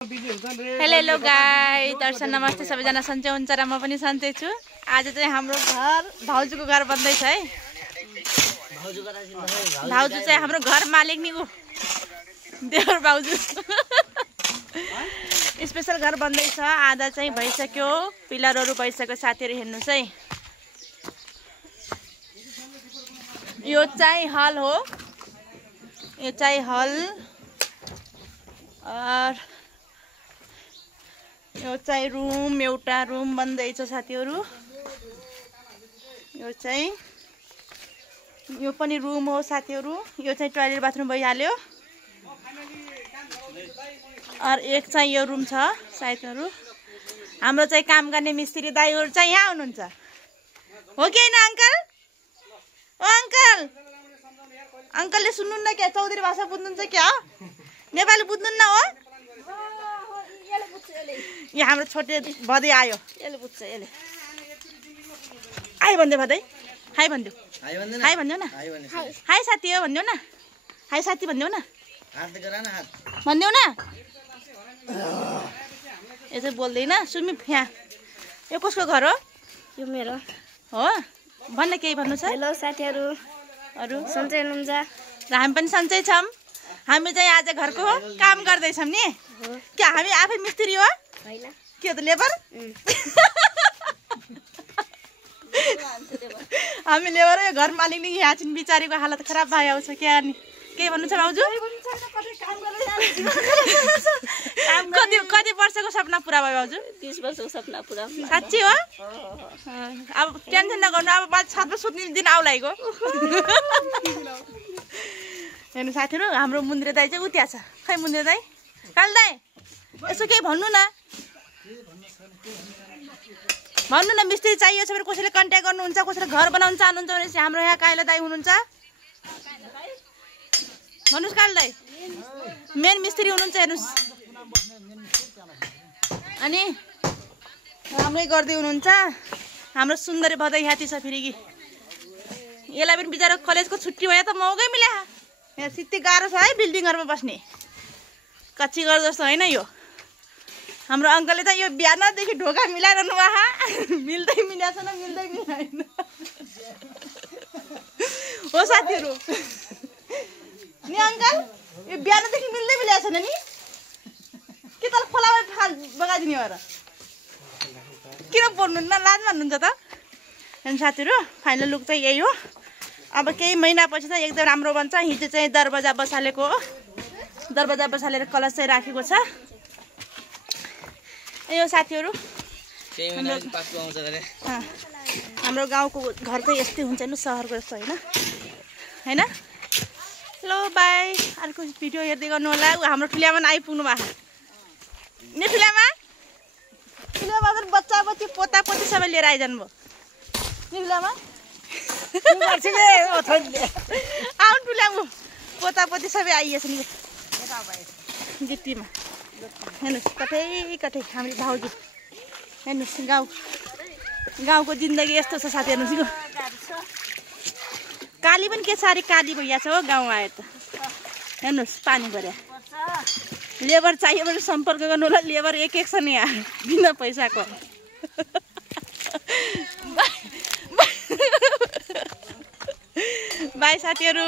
Hello guys, दर्शन नमस्ते सबैजना सन्चै हुन्छ र म पनि सन्चै छु। आज चाहिँ हाम्रो घर भाउजूको घर बन्दैछ है। भाउजू चाहिँ हाम्रो घर मालिक नि देवर भाउजू स्पेशल घर बन्दैछ। आधा चाहिँ भइसक्यो, पिलरहरू भइसक्यो। साथीहरू हेर्नुस् है, यो चाहिँ हल हो, यो चाहिँ हल और यो चाहिँ रुम, एउटा रुम बन्दैछ साथीहरू। यो चाहिँ यो पनि रुम हो साथीहरू। यो चाहिँ टोयलेट बाथरुम भइहाल्यो। और एक चाहिँ यो रुम छ साथीहरू। हाम्रो चाहिँ काम गर्ने मिस्त्री दाइहरू चाहिँ यहाँ हुनुहुन्छ, हो कि हैन अंकल? ओ अंकल, अंकलले सुन्नुहुन्न क्या? चौधरी भाषा बुझ्नुहुन्छ क्या? नेपाली बुझ्नुहुन्न हो? यो हाम्रो छोटे भदै आयो, यसले बुझ्छ। यसले हाई भन्दै भदै, हाई भन्दियो, हाई भन्दियो न, हाई साथी हो भन्दियो न, हाई साथी भन्दियो न, भन्दियो न। यो चाहिँ बोल्दैन सुमी। यहाँ यो कसको घर हो? यो मेरो हो। भन्न केही भन्नु छ? हेलो साथीहरू, अरू सन्चै हुनुहुन्छ? र हामी पनि सन्चै छौँ। हामी चाहिँ आज घरको काम गर्दैछौँ नि। क्या हामी आफै मिस्त्री हो? हैन, के हो त, लेबर? हामी लेबर हो। घर मालिक नि यहाँ छिन्, बिचारीको हालत खराब भयो छ। क्या नि केही भन्नु छ भाउजू? कति वर्षको सपना पुरा भयो भाउजू? 30 वर्षको सपना पुरा। साँच्ची हो? अब टेन्सन नगर्नु, अब बाद छतमा सुत्ने दिन आउलाइको। हेर्नु साथीहरू, हाम्रो मुन्द्रे दाइ चाहिँ उत्या छ। खै मुन्द्रे दाइ, काल दाइ यसो केही भन्नु न, भन्नु न। मिस्त्री चाहियो छ भने कसैले कन्ट्याक्ट गर्नुहुन्छ, कसैले घर बनाउन चाहनुहुन्छ भने चाहिँ हाम्रो यहाँ काइला दाइ हुनुहुन्छ। भन्नुहोस् काल दाइ, मेन मिस्त्री हुनुहुन्छ। हेर्नुहोस्, अनि राम्रै गर्दै हुनुहुन्छ। हाम्रो सुन्दरी भदै हाती छ फेरि कि। यसलाई पनि बिचारा कलेजको छुट्टी भयो त मौकै मिल्या। यहाँ सित्ती गाह्रो छ है बिल्डिङहरूमा बस्ने। कच्ची घर जस्तो होइन यो। हाम्रो अङ्कलले त यो बिहानदेखि ढोका मिलाइरहनु आहा, मिल्दै मिलाएको छैन, मिल्दै मिलाएन हो साथीहरू नि। अङ्कल यो बिहानदेखि मिल्दै मिलाएको छैन नि, के त खोलामा बगाइदिने हो र? किन पर्नुहुन्न, लाज मान्नुहुन्छ त? अनि साथीहरू, फाइनल लुक चाहिँ यही हो। अब केही महिनापछि चाहिँ एकदम राम्रो बन्छ। हिजो चाहिँ दरवाजा बसालेको हो, दरवाजा बसालेर कलश चाहिँ राखेको छ। यो साथीहरू, हाम्रो गाउँको घर चाहिँ यस्तै हुन्छ नि, सहरको जस्तो होइन होइन। हेलो बाई, अर्को भिडियो हेर्दै गर्नु होला। हाम्रो ठुलियामा आइपुग्नु भएको नि। ठुलियामा बच्चा बच्ची पोता पोती सबै लिएर आइजानु भयो नि। ठुलियामा आउनु, ठुल्यामा पोता पोती सबै आइएछ नि गिट्टीमा। हेर्नुहोस् कतै कतै हाम्रो भाउजू। हेर्नुहोस् गाउँको जिन्दगी यस्तो छ साथी। हेर्नुहोस् काली पनि के साह्रै काली भइया छ हो गाउँ आयो त। हेर्नुहोस् पानी भर्या। लेबर चाहियो भने सम्पर्क गर्नु होला। लेबर एक छ नि यहाँ, बिना पैसाको। बाई साथीहरू।